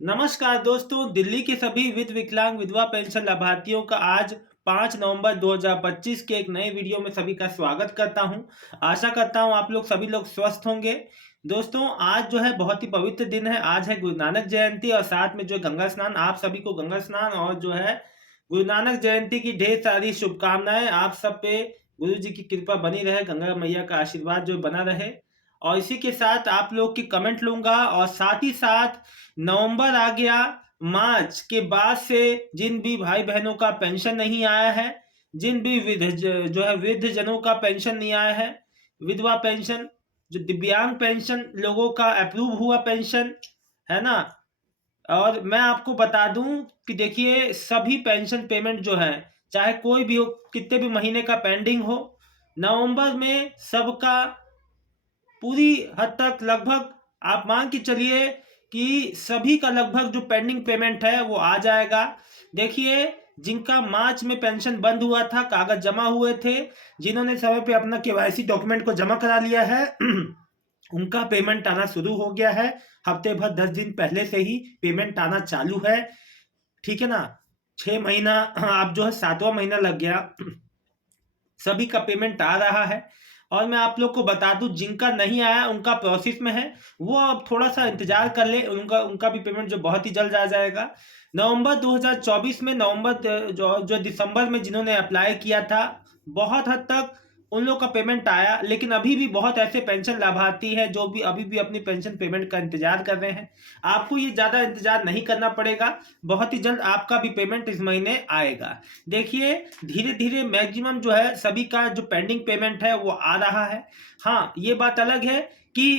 नमस्कार दोस्तों, दिल्ली के सभी विकलांग विधवा पेंशन लाभार्थियों का आज 5 नवंबर 2025 के एक नए वीडियो में सभी का स्वागत करता हूं। आशा करता हूं आप लोग सभी लोग स्वस्थ होंगे। दोस्तों, आज जो है बहुत ही पवित्र दिन है। आज है गुरु नानक जयंती और साथ में जो है गंगा स्नान। आप सभी को गंगा स्नान और जो है गुरु नानक जयंती की ढेर सारी शुभकामनाएं। आप सब पे गुरु जी की कृपा बनी रहे, गंगा मैया का आशीर्वाद जो बना रहे। और इसी के साथ आप लोग की कमेंट लूंगा और साथ ही साथ नवंबर आ गया। मार्च के बाद से जिन भी भाई बहनों का पेंशन नहीं आया है, जिन भी जो है वृद्ध जनों का पेंशन नहीं आया है, विधवा पेंशन, जो दिव्यांग पेंशन लोगों का अप्रूव हुआ पेंशन है ना। और मैं आपको बता दूं कि देखिए सभी पेंशन पेमेंट जो है, चाहे कोई भी हो, कितने भी महीने का पेंडिंग हो, नवंबर में सबका पूरी हद तक लगभग आप मान के चलिए कि सभी का लगभग जो पेंडिंग पेमेंट है वो आ जाएगा। देखिए, जिनका मार्च में पेंशन बंद हुआ था, कागज जमा हुए थे, जिन्होंने समय पे अपना केवाईसी डॉक्यूमेंट को जमा करा लिया है उनका पेमेंट आना शुरू हो गया है। हफ्ते भर 10 दिन पहले से ही पेमेंट आना चालू है। ठीक है ना। 6 महीना आप जो है 7वां महीना लग गया सभी का पेमेंट आ रहा है। और मैं आप लोग को बता दूं, जिनका नहीं आया उनका प्रोसेस में है, वो अब थोड़ा सा इंतजार कर ले, उनका उनका भी पेमेंट जो बहुत ही जल्द आ जाएगा। नवंबर 2024 में, नवंबर जो जो दिसंबर में जिन्होंने अप्लाई किया था, बहुत हद तक उन लोग का पेमेंट आया। लेकिन अभी भी बहुत ऐसे पेंशन लाभार्थी हैं जो भी अभी भी अपनी पेंशन पेमेंट का इंतजार कर रहे हैं। आपको ये ज़्यादा इंतजार नहीं करना पड़ेगा, बहुत ही जल्द आपका भी पेमेंट इस महीने आएगा। देखिए, धीरे धीरे मैक्सिमम जो है सभी का जो पेंडिंग पेमेंट है वो आ रहा है। हाँ, ये बात अलग है कि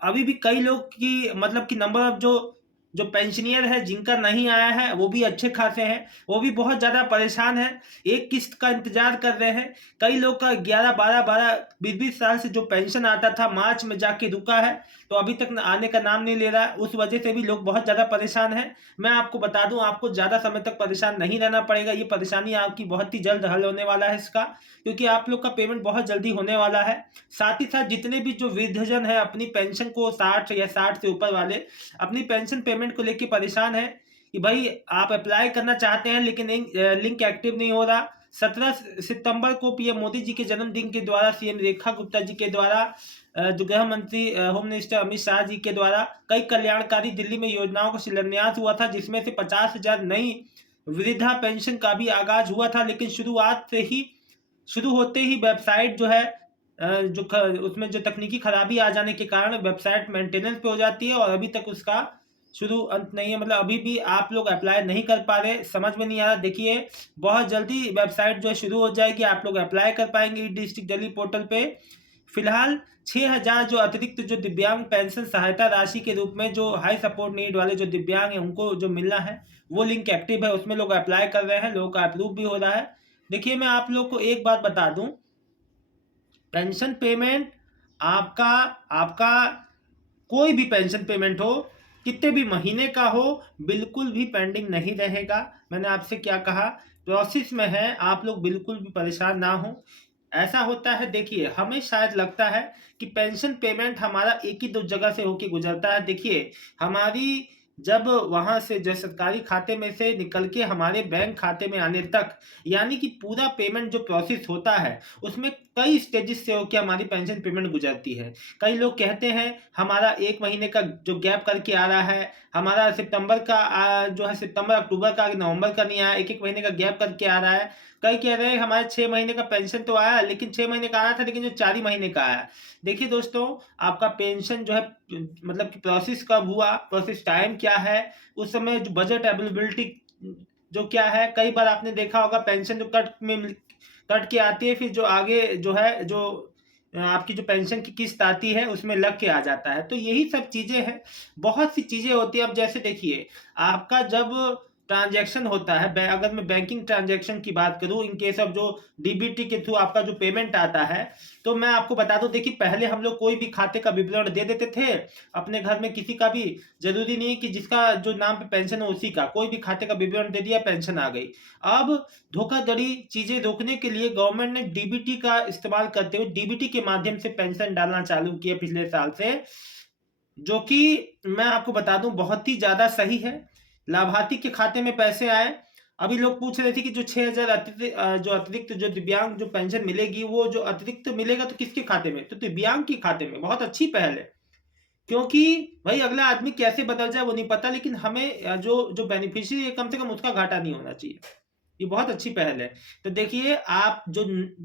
अभी भी कई लोग की मतलब कि नंबर ऑफ जो जो पेंशनियर है जिनका नहीं आया है वो भी अच्छे खासे हैं, वो भी बहुत ज़्यादा परेशान हैं, एक किस्त का इंतजार कर रहे हैं। कई लोग का 11 12 12 20 साल से जो पेंशन आता था मार्च में जाके रुका है, तो अभी तक आने का नाम नहीं ले रहा है। उस वजह से भी लोग बहुत ज़्यादा परेशान हैं। मैं आपको बता दूं, आपको ज़्यादा समय तक परेशान नहीं रहना पड़ेगा। ये परेशानी आपकी बहुत ही जल्द हल होने वाला है इसका, क्योंकि आप लोग का पेमेंट बहुत जल्दी होने वाला है। साथ ही साथ जितने भी जो वृद्धजन है अपनी पेंशन को 60 या 60 से ऊपर वाले अपनी पेंशन पेमेंट को लेके परेशान है कि भाई आप अप्लाई करना चाहते हैं लेकिन लिंक एक्टिव नहीं हो रहा। 17 सितंबर को पीएम मोदी जी के जन्मदिन के द्वारा सीएम रेखा गुप्ता जी के द्वारा जो गृह मंत्री होम मिनिस्टर अमित शाह जी के द्वारा कई कल्याणकारी दिल्ली में योजनाओं का शिलान्यास हुआ था, जिसमें से 50,000 नई वृद्धा पेंशन का भी आगाज हुआ था। लेकिन शुरुआत से ही शुरू होते ही वेबसाइट जो है उसमें जो तकनीकी खराबी आ जाने के कारण वेबसाइट मेंटेनेंस पे हो जाती है और अभी तक उसका शुरू अंत नहीं है। मतलब अभी भी आप लोग अप्लाई नहीं कर पा रहे, समझ में नहीं आ रहा। देखिए, बहुत जल्दी वेबसाइट जो है शुरू हो जाएगी, आप लोग अप्लाई कर पाएंगे डिस्ट्रिक्ट दिल्ली पोर्टल पे। फिलहाल 6,000 जो अतिरिक्त जो दिव्यांग पेंशन सहायता राशि के रूप में जो हाई सपोर्ट नीड वाले जो दिव्यांग हैं उनको जो मिलना है, वो लिंक एक्टिव है, उसमें लोग अप्लाई कर रहे हैं, लोगों का अप्रूव भी हो रहा है। देखिए, मैं आप लोग को एक बात बता दूं, पेंशन पेमेंट आपका आपका कोई भी पेंशन पेमेंट हो, कितने भी महीने का हो, बिल्कुल भी पेंडिंग नहीं रहेगा। मैंने आपसे क्या कहा, प्रोसेस में है, आप लोग बिल्कुल भी परेशान ना हो। ऐसा होता है, देखिए, हमें शायद लगता है कि पेंशन पेमेंट हमारा एक ही दो जगह से होके गुजरता है। देखिए, हमारी जब वहां से जो सरकारी खाते में से निकल के हमारे बैंक खाते में आने तक, यानी कि पूरा पेमेंट जो प्रोसेस होता है उसमें कई स्टेजेस से होकर हमारी पेंशन पेमेंट गुजरती है। कई लोग कहते हैं हमारा 1 महीने का जो गैप करके आ रहा है, हमारा सितंबर का जो है सितंबर अक्टूबर का नवंबर का नहीं आया, एक एक महीने का गैप करके आ रहा है। कई कह रहे हैं हमारे 6 महीने का पेंशन तो आया, लेकिन 6 महीने का आया था लेकिन जो 4 ही महीने का आया। देखिए दोस्तों, आपका पेंशन जो है मतलब कि प्रोसेस कब हुआ, प्रोसेस टाइम क्या है, उस समय जो बजट अवेलेबिलिटी जो क्या है, कई बार आपने देखा होगा पेंशन जो कट के आती है, फिर जो आगे जो है जो आपकी जो पेंशन की किस्त आती है उसमें लग के आ जाता है। तो यही सब चीजें हैं, बहुत सी चीजें होती है। अब जैसे देखिए, आपका जब ट्रांजैक्शन होता है, अगर मैं बैंकिंग ट्रांजैक्शन की बात करूं, इन केस ऑफ जो डीबीटी के थ्रू आपका जो पेमेंट आता है, तो मैं आपको बता दूं, देखिए पहले हम लोग कोई भी खाते का विवरण दे देते थे अपने घर में, किसी का भी जरूरी नहीं कि जिसका जो नाम पे पेंशन है उसी का, कोई भी खाते का विवरण दे दिया, पेंशन आ गई। अब धोखाधड़ी चीजें रोकने के लिए गवर्नमेंट ने डीबीटी का इस्तेमाल करते हुए डीबीटी के माध्यम से पेंशन डालना चालू किया पिछले साल से। जो कि मैं आपको बता दूं बहुत ही ज़्यादा सही है। लाभार्थी के खाते में पैसे आए। अभी लोग पूछ रहे थे कि जो 6,000 जो अतिरिक्त जो दिव्यांग जो पेंशन मिलेगी, वो जो अतिरिक्त मिलेगा तो किसके खाते में? तो दिव्यांग के खाते में। बहुत अच्छी पहल है। क्योंकि भाई अगला आदमी कैसे बदल जाए वो नहीं पता, लेकिन हमें जो जो बेनिफिशियरी है कम से कम उसका घाटा नहीं होना चाहिए। ये बहुत अच्छी पहल है। तो देखिए आप जो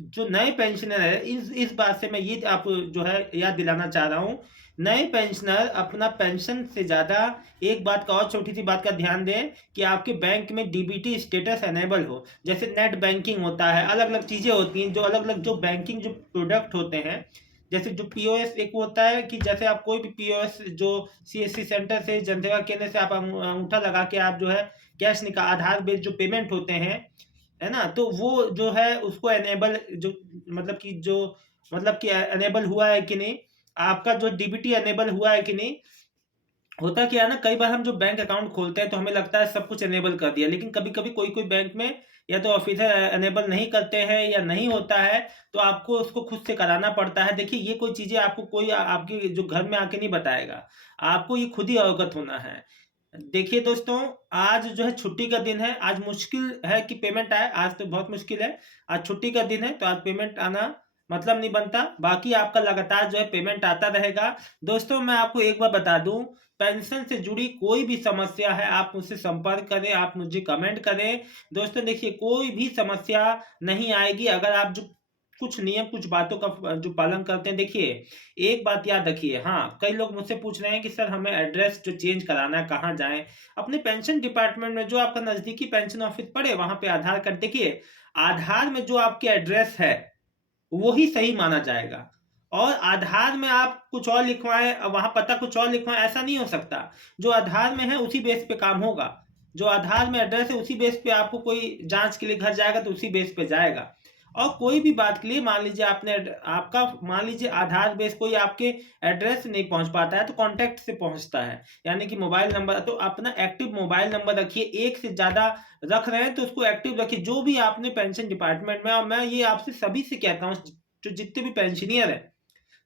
जो नए पेंशनर है, इस बात से मैं ये आप जो है याद दिलाना चाह रहा हूँ, नए पेंशनर अपना पेंशन से ज़्यादा एक बात का और छोटी सी बात का ध्यान दें कि आपके बैंक में डीबीटी स्टेटस एनेबल हो। जैसे नेट बैंकिंग होता है, अलग अलग चीज़ें होती हैं, जो अलग अलग जो बैंकिंग जो प्रोडक्ट होते हैं, जैसे जो पीओएस एक होता है कि जैसे आप कोई भी पीओएस जो सीएससी सेंटर से जनसेवा केंद्र से आप अंगूठा लगा के आप जो है कैश निकाल, आधार बेस्ड जो पेमेंट होते हैं, है ना, तो वो जो है उसको एनेबल जो मतलब कि एनेबल हुआ है कि नहीं, आपका जो डीबीटी एनेबल हुआ है कि नहीं। होता क्या है ना, कई बार हम जो बैंक अकाउंट खोलते हैं तो हमें लगता है सब कुछ एनेबल कर दिया, लेकिन कभी कभी कोई कोई बैंक में या तो ऑफिसर एनेबल नहीं करते हैं या नहीं होता है, तो आपको उसको खुद से कराना पड़ता है। देखिए ये कोई चीजें आपको कोई आपके जो घर में आके नहीं बताएगा, आपको ये खुद ही अवगत होना है। देखिए दोस्तों, आज जो है छुट्टी का दिन है, आज मुश्किल है कि पेमेंट आए, आज तो बहुत मुश्किल है। आज छुट्टी का दिन है तो आज पेमेंट आना मतलब नहीं बनता, बाकी आपका लगातार जो है पेमेंट आता रहेगा। दोस्तों मैं आपको एक बार बता दूं, पेंशन से जुड़ी कोई भी समस्या है आप मुझसे संपर्क करें, आप मुझे कमेंट करें। दोस्तों देखिए कोई भी समस्या नहीं आएगी अगर आप जो कुछ नियम कुछ बातों का जो पालन करते हैं। देखिए एक बात याद रखिए, हाँ कई लोग मुझसे पूछ रहे हैं कि सर हमें एड्रेस जो चेंज कराना है कहाँ जाएं। अपने पेंशन डिपार्टमेंट में जो आपका नजदीकी पेंशन ऑफिस पड़े वहां पे आधार कार्ड, देखिए आधार में जो आपके एड्रेस है वही सही माना जाएगा। और आधार में आप कुछ और लिखवाएं, वहां पता कुछ और लिखवाएं, ऐसा नहीं हो सकता। जो आधार में है उसी बेस पे काम होगा। जो आधार में एड्रेस है उसी बेस पे आपको कोई जांच के लिए घर जाएगा तो उसी बेस पे जाएगा। और कोई भी बात के लिए मान लीजिए आपने आपका मान लीजिए आधार बेस कोई आपके एड्रेस नहीं पहुंच पाता है तो कांटेक्ट से पहुंचता है, यानी कि मोबाइल नंबर। तो अपना एक्टिव मोबाइल नंबर रखिए, एक से ज्यादा रख रहे हैं तो उसको एक्टिव रखिए जो भी आपने पेंशन डिपार्टमेंट में। और मैं ये आपसे सभी से कहता हूँ जो जितने भी पेंशनियर है,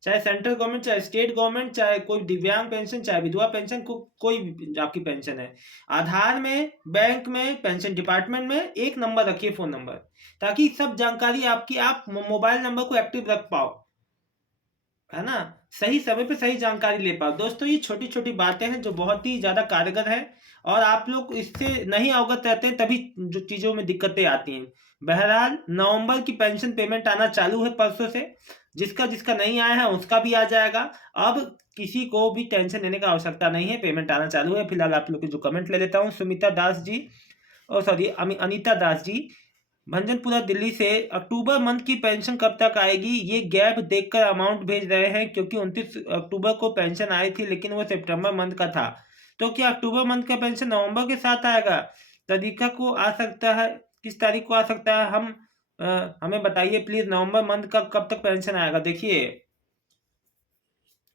चाहे सेंट्रल गवर्नमेंट चाहे स्टेट गवर्नमेंट, चाहे कोई दिव्यांग पेंशन चाहे विधवा पेंशन, कोई भी आपकी पेंशन है, आधार में बैंक में पेंशन डिपार्टमेंट में एक नंबर रखिए, फोन नंबर, ताकि सब जानकारी आपकी आप मोबाइल नंबर को एक्टिव रख पाओ, है ना, सही समय पे सही जानकारी ले पाओ। दोस्तों ये छोटी छोटी बातें हैं जो बहुत ही ज्यादा कारगर है, और आप लोग इससे नहीं अवगत रहते हैं तभी जो चीजों में दिक्कतें आती हैं। बहरहाल नवंबर की पेंशन पेमेंट आना चालू है परसों से, जिसका जिसका नहीं आया है उसका भी आ जाएगा। अब किसी को भी टेंशन लेने का आवश्यकता नहीं है, पेमेंट आना चालू है। फिलहाल आप लोग के जो कमेंट ले लेता हूँ, सुमिता दास जी, और सॉरी अनीता दास जी भंजनपुरा दिल्ली से, अक्टूबर मंथ की पेंशन कब तक आएगी? ये गैप देखकर अमाउंट भेज रहे हैं क्योंकि 29 अक्टूबर को पेंशन आई थी लेकिन वो सितंबर मंथ का था। तो क्या अक्टूबर मंथ का पेंशन नवंबर के साथ आएगा? तरीका को आ सकता है, किस तारीख को आ सकता है? हमें बताइए प्लीज, नवंबर मंथ का कब तक पेंशन आएगा? देखिए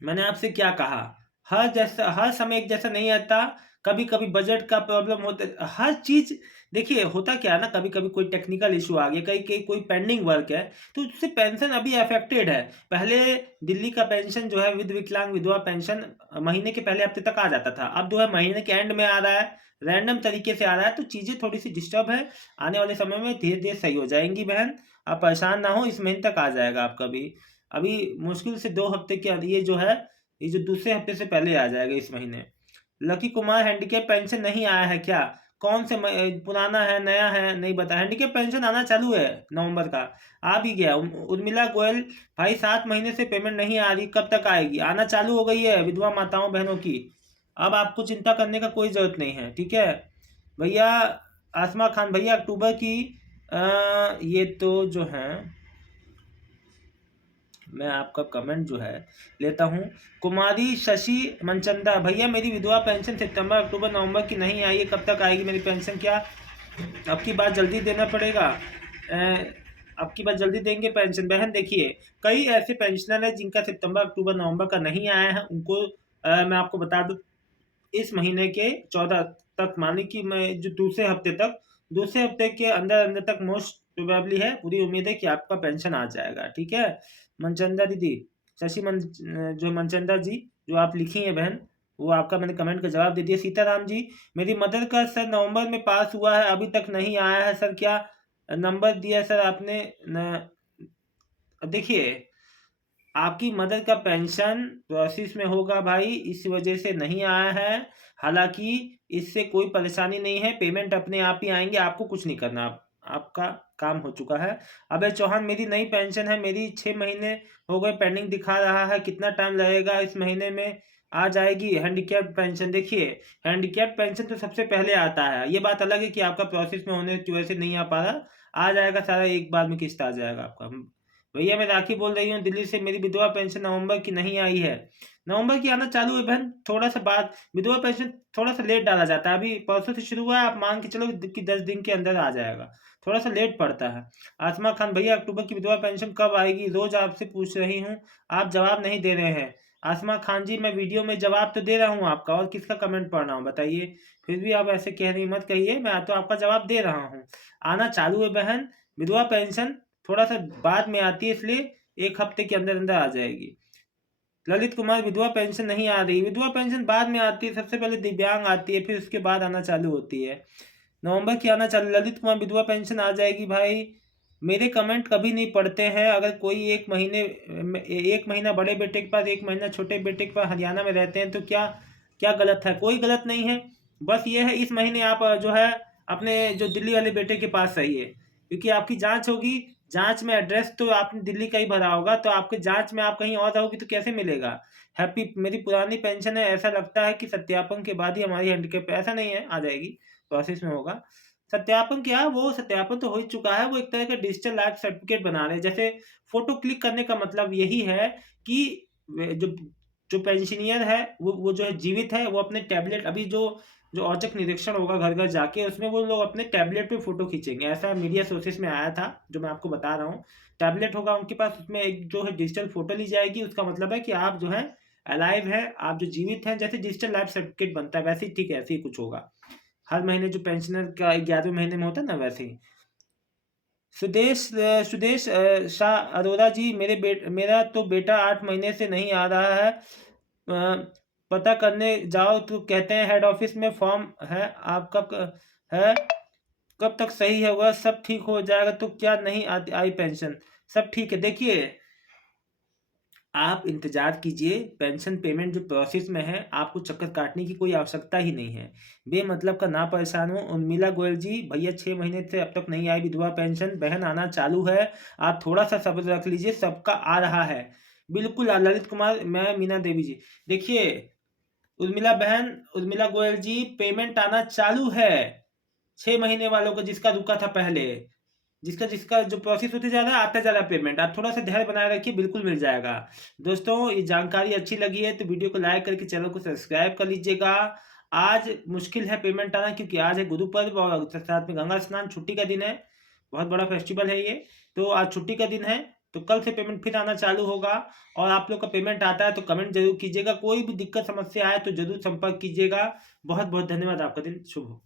मैंने आपसे क्या कहा, हर समय एक जैसा नहीं आता। कभी कभी बजट का प्रॉब्लम होता, हर चीज। देखिए होता क्या है ना, कभी कभी कोई टेक्निकल इशू आ गया, कहीं कहीं कोई पेंडिंग वर्क है तो उससे पेंशन अभी अफेक्टेड है। पहले दिल्ली का पेंशन जो है विकलांग विधवा पेंशन महीने के पहले हफ्ते तक आ जाता था, अब जो है महीने के एंड में आ रहा है, रैंडम तरीके से आ रहा है। तो चीजें थोड़ी सी डिस्टर्ब है, आने वाले समय में धीरे धीरे सही हो जाएंगी बहन, आप परेशान ना हो, इस महीने तक आ जाएगा आपका भी। अभी मुश्किल से 2 हफ्ते के ये जो है, ये जो दूसरे हफ्ते से पहले आ जाएगा इस महीने। लकी कुमार हैंडीकैप पेंशन नहीं आया है क्या? कौन से पुराना है नया है नहीं बता। हैंडीकैप पेंशन आना चालू है, नवंबर का आ भी गया। उर्मिला गोयल, भाई 7 महीने से पेमेंट नहीं आ रही, कब तक आएगी? आना चालू हो गई है विधवा माताओं बहनों की, अब आपको चिंता करने का कोई जरूरत नहीं है, ठीक है भैया। आसमा खान भैया अक्टूबर की ये तो जो है, मैं आपका कमेंट जो है लेता हूँ। कुमारी शशि मनचंदा, भैया मेरी विधवा पेंशन सितंबर अक्टूबर नवंबर की नहीं आई है, कब तक आएगी मेरी पेंशन? क्या अब की बात जल्दी देना पड़ेगा? अब की बात जल्दी देंगे पेंशन? बहन देखिए कई ऐसे पेंशनर हैं जिनका सितंबर अक्टूबर नवंबर का नहीं आया है, उनको मैं आपको बता दूं इस महीने के 14 तक, माने कि मैं जो दूसरे हफ्ते के अंदर अंदर तक मोस्ट प्रोबेबली है, पूरी उम्मीद है कि आपका पेंशन आ जाएगा, ठीक है मनचंदा दीदी, शशि मन जो मनचंदा जी, जो आप लिखी हैं बहन, वो आपका मैंने कमेंट का जवाब दे दिया। सीताराम जी, मेरी मदर का सर नवंबर में पास हुआ है, अभी तक नहीं आया है सर, क्या नंबर दिया सर आपने देखिए, आपकी मदर का पेंशन प्रोसेस में होगा भाई, इस वजह से नहीं आया है। हालांकि इससे कोई परेशानी नहीं है, पेमेंट अपने आप ही आएंगे, आपको कुछ नहीं करना, आपका काम हो चुका है। अबे चौहान, मेरी नई पेंशन है, मेरी 6 महीने हो गए पेंडिंग दिखा रहा है, कितना टाइम लगेगा, इस महीने में आ जाएगी? हैंडीकैप पेंशन, देखिए हैंडीकैप पेंशन तो सबसे पहले आता है, ये बात अलग है कि आपका प्रोसेस में होने की वजह से नहीं आ पा रहा, आ जाएगा सारा, एक बार में किस्त आ जाएगा आपका। भैया मैं राखी बोल रही हूँ दिल्ली से, मेरी विधवा पेंशन नवंबर की नहीं आई है। नवंबर की आना चालू है बहन, थोड़ा सा बाद, विधवा पेंशन थोड़ा सा लेट डाला जाता है, अभी परसों से शुरू हुआ है, आप मान के चलो कि 10 दिन के अंदर आ जाएगा, थोड़ा सा लेट पड़ता है। आसमा खान, भैया अक्टूबर की विधवा पेंशन कब आएगी, रोज आपसे पूछ रही हूँ, आप जवाब नहीं दे रहे हैं। आसमा खान जी, मैं वीडियो में जवाब तो दे रहा हूँ आपका, और किसका कमेंट पढ़ रहा हूँ बताइए, फिर भी आप ऐसे कह रही मत कहिए, मैं तो आपका जवाब दे रहा हूँ। आना चालू है बहन, विधवा पेंशन थोड़ा सा बाद में आती है, इसलिए 1 हफ्ते के अंदर अंदर आ जाएगी। ललित कुमार, विधवा पेंशन नहीं आ रही, विधवा पेंशन बाद में आती है, सबसे पहले दिव्यांग आती है, फिर उसके बाद आना चालू होती है। नवंबर की आना चालू, ललित कुमार विधवा पेंशन आ जाएगी भाई। मेरे कमेंट कभी नहीं पढ़ते हैं, अगर कोई 1 महीना बड़े बेटे के पास, 1 महीना छोटे बेटे के पास हरियाणा में रहते हैं, तो क्या क्या गलत है? कोई गलत नहीं है, बस ये है इस महीने आप जो है अपने जो दिल्ली वाले बेटे के पास सही है, क्योंकि आपकी जांच होगी, जांच में एड्रेस तो आपने दिल्ली का ही भरा होगा, तो आपके जांच में आप कहीं और रहोगी तो कैसे मिलेगा? हैप्पी, मेरी पुरानी पेंशन है, ऐसा लगता है कि सत्यापन के बाद ही हमारी हैंडीकैप, ऐसा नहीं है, आ जाएगी, प्रोसेस में होगा। सत्यापन क्या है, वो सत्यापन तो हो ही चुका है, वो एक तरह का डिजिटल लाइफ सर्टिफिकेट बना रहे हैं। जैसे फोटो क्लिक करने का मतलब यही है कि जो जो पेंशनियर है, वो जो है जीवित है, वो अपने टैबलेट, अभी जो जो औचक निरीक्षण होगा घर घर जाके, उसमें वो लोग अपने टैबलेट पे फोटो खींचेंगे, ऐसा मीडिया सोर्सेस में आया था, जो मैं आपको बता रहा हूँ। टैबलेट होगा उनके पास, उसमें एक जो है डिजिटल फोटो ली जाएगी, उसका मतलब है कि आप जो है अलाइव है, आप जो जीवित हैं, जैसे डिजिटल लाइफ सर्टिफिकेट बनता है वैसे ही, ठीक है, ऐसे ही कुछ होगा। हर महीने जो पेंशनर का 11वें महीने में होता है ना, वैसे ही। सुदेश शाह अरोड़ा जी, मेरा तो बेटा 8 महीने से नहीं आ रहा है, पता करने जाओ तो कहते हैं हेड ऑफिस में फॉर्म है आपका, है, कब तक सही होगा, सब ठीक हो जाएगा, तो क्या नहीं आती आई पेंशन? सब ठीक है, देखिए आप इंतजार कीजिए, पेंशन पेमेंट जो प्रोसेस में है, आपको चक्कर काटने की कोई आवश्यकता ही नहीं है, बेमतलब का ना परेशान हो। उर्मिला गोयल जी, भैया 6 महीने से अब तक नहीं आई विधवा पेंशन, बहन आना चालू है, आप थोड़ा सा सब्र रख लीजिए, सबका आ रहा है बिल्कुल। ललित कुमार, मैं मीना देवी जी, देखिए उर्मिला बहन, उर्मिला गोयल जी, पेमेंट आना चालू है 6 महीने वालों को, जिसका रुका था पहले, जिसका जिसका जो प्रोसेस होते जा रहा है, आता जा रहा है पेमेंट, आप थोड़ा सा धैर्य बनाए रखिए, बिल्कुल मिल जाएगा। दोस्तों ये जानकारी अच्छी लगी है तो वीडियो को लाइक करके चैनल को सब्सक्राइब कर लीजिएगा। आज मुश्किल है पेमेंट आना, क्योंकि आज है गुरु पर्व और साथ में गंगा स्नान, छुट्टी का दिन है, बहुत बड़ा फेस्टिवल है ये, तो आज छुट्टी का दिन है, तो कल से पेमेंट फिर आना चालू होगा। और आप लोग का पेमेंट आता है तो कमेंट जरूर कीजिएगा, कोई भी दिक्कत समस्या आए तो जरूर संपर्क कीजिएगा। बहुत बहुत धन्यवाद, आपका दिन शुभ हो।